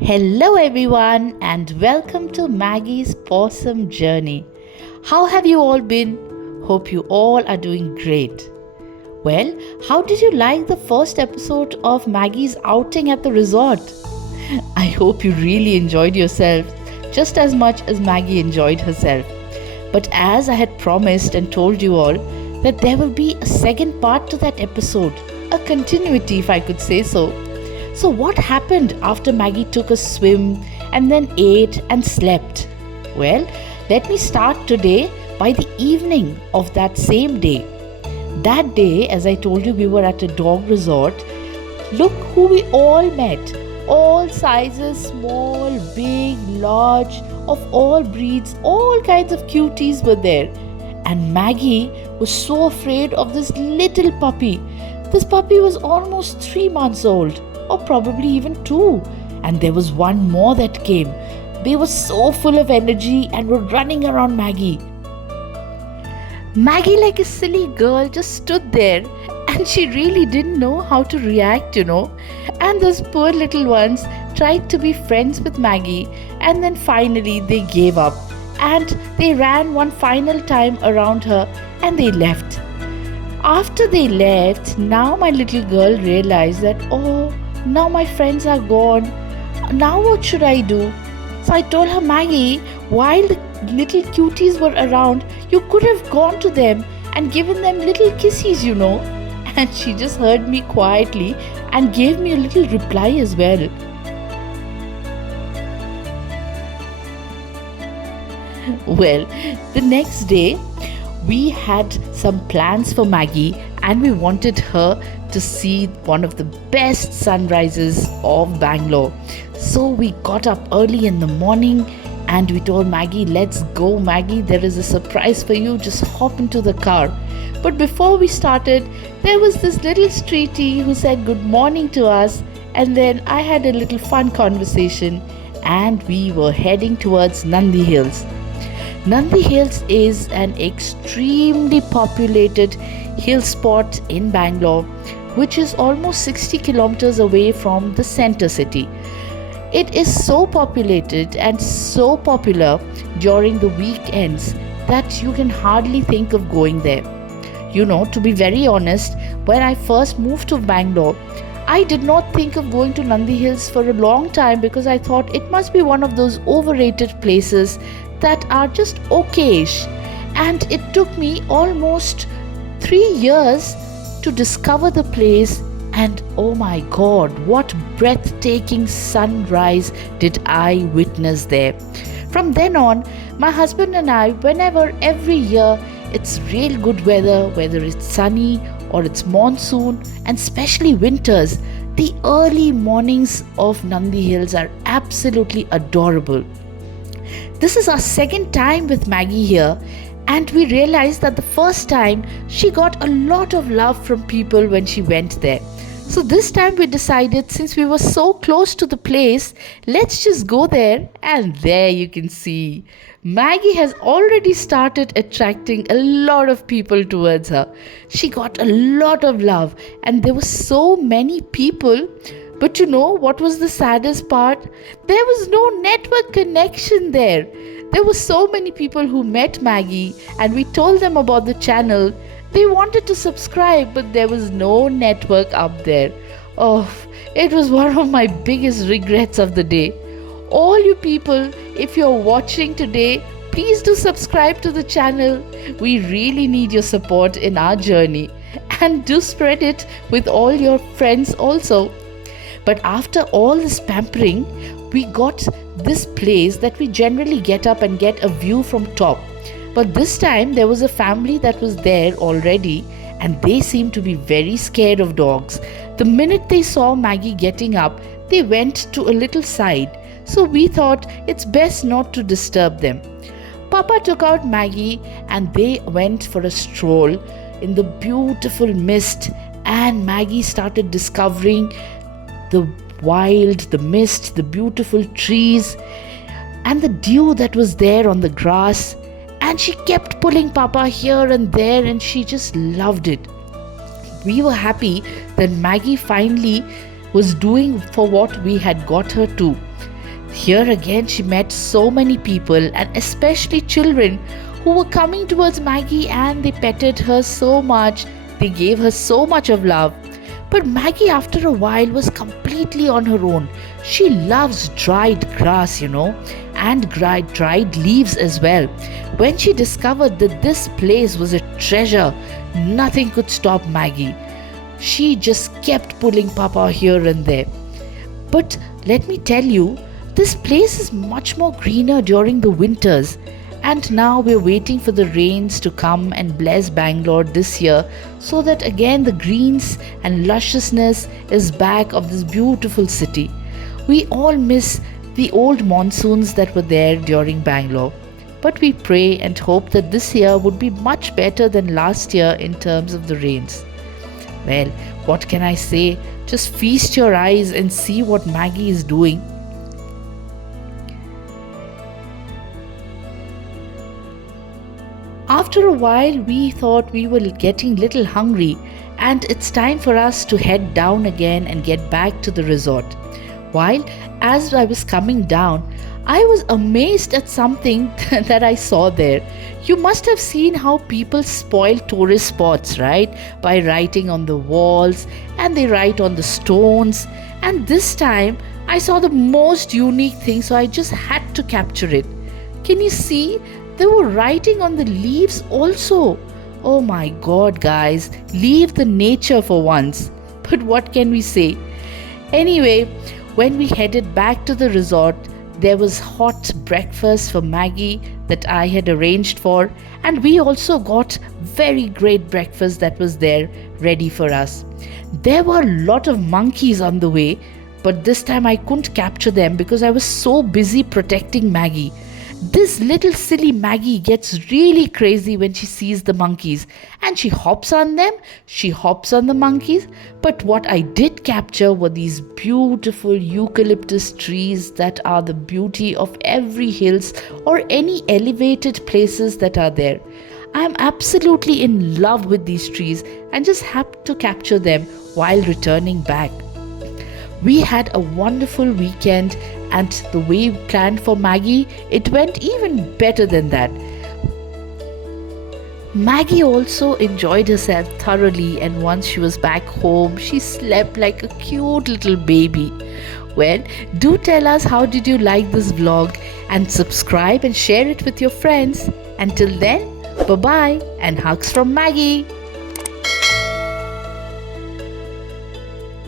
Hello, everyone, and welcome to Maggie's Possum Journey. How have you all been? Hope you all are doing great. Well, how did you like the first episode of Maggie's outing at the resort? I hope you really enjoyed yourself just as much as Maggie enjoyed herself. But as I had promised and told you all, that there will be a second part to that episode, a continuity, if I could say so. So, what happened after Maggie took a swim and then ate and slept? Well, let me start today by the evening of that same day. That day, as I told you, we were at a dog resort. Look who we all met. All sizes, small, big, large, of all breeds, all kinds of cuties were there. And Maggie was so afraid of this little puppy. This puppy was almost 3 months old, or probably even 2. And there was one more that came. They were so full of energy and were running around Maggie. Maggie, like a silly girl, just stood there and she really didn't know how to react. And those poor little ones tried to be friends with Maggie, and then finally they gave up and they ran one final time around her and they left. After they left, now my little girl realized that, oh, now my friends are gone. Now what should I do? So I told her, Maggie, while the little cuties were around, you could have gone to them and given them little kisses. And she just heard me quietly and gave me a little reply as well. Well, the next day, we had some plans for Maggie and we wanted her to see one of the best sunrises of Bangalore. So we got up early in the morning and we told Maggie, let's go, Maggie, there is a surprise for you, just hop into the car. But before we started, there was this little streetie who said good morning to us, and then I had a little fun conversation and we were heading towards Nandi Hills. Nandi Hills is an extremely populated hill spot in Bangalore, which is almost 60 kilometers away from the center city. It is so populated and so popular during the weekends that you can hardly think of going there. To be very honest, when I first moved to Bangalore, I did not think of going to Nandi Hills for a long time because I thought it must be one of those overrated places that are just okayish. And it took me almost 3 years to discover the place, and oh my god, what breathtaking sunrise did I witness there. From then on, my husband and I, every year it's real good weather, whether it's sunny or it's monsoon, and especially winters, the early mornings of Nandi Hills are absolutely adorable. This is our second time with Maggie here, and we realized that the first time she got a lot of love from people when she went there. So this time we decided, since we were so close to the place, let's just go there. And there you can see, Maggie has already started attracting a lot of people towards her. She got a lot of love and there were so many people. But what was the saddest part? There was no network connection there. There were so many people who met Maggie and we told them about the channel. They wanted to subscribe, but there was no network up there. Oh, it was one of my biggest regrets of the day. All you people, if you're watching today, please do subscribe to the channel. We really need your support in our journey. And do spread it with all your friends also. But after all this pampering, we got this place that we generally get up and get a view from top. But this time there was a family that was there already and they seemed to be very scared of dogs. The minute they saw Maggie getting up, they went to a little side. So we thought it's best not to disturb them. Papa took out Maggie and they went for a stroll in the beautiful mist, and Maggie started discovering the wild, the mist, the beautiful trees and the dew that was there on the grass. And she kept pulling Papa here and there and she just loved it. We were happy that Maggie finally was doing for what we had got her to. Here again, she met so many people and especially children who were coming towards Maggie and they petted her so much. They gave her so much of love. But Maggie, after a while, was completely on her own. She loves dried grass, and dried leaves as well. When she discovered that this place was a treasure, nothing could stop Maggie. She just kept pulling Papa here and there. But let me tell you, this place is much more greener during the winters. And now we're waiting for the rains to come and bless Bangalore this year so that again the greens and lusciousness is back of this beautiful city. We all miss the old monsoons that were there during Bangalore. But we pray and hope that this year would be much better than last year in terms of the rains. Well, what can I say? Just feast your eyes and see what Maggie is doing. After a while, we thought we were getting little hungry and it's time for us to head down again and get back to the resort. While as I was coming down, I was amazed at something that I saw there. You must have seen how people spoil tourist spots, right? By writing on the walls and they write on the stones. And this time, I saw the most unique thing, so I just had to capture it. Can you see? They were writing on the leaves also. Oh my God, guys, leave the nature for once. But what can we say? Anyway, when we headed back to the resort, there was hot breakfast for Maggie that I had arranged for, and we also got very great breakfast that was there ready for us. There were a lot of monkeys on the way, but this time I couldn't capture them because I was so busy protecting Maggie. This little silly Maggie gets really crazy when she sees the monkeys and she hops on them, she hops on the monkeys. But what I did capture were these beautiful eucalyptus trees that are the beauty of every hills or any elevated places that are there. I am absolutely in love with these trees and just have to capture them while returning back. We had a wonderful weekend and the way we planned for Maggie, it went even better than that. Maggie also enjoyed herself thoroughly, and once she was back home, she slept like a cute little baby. Well, do tell us how did you like this vlog and subscribe and share it with your friends. Until then, bye-bye and hugs from Maggie.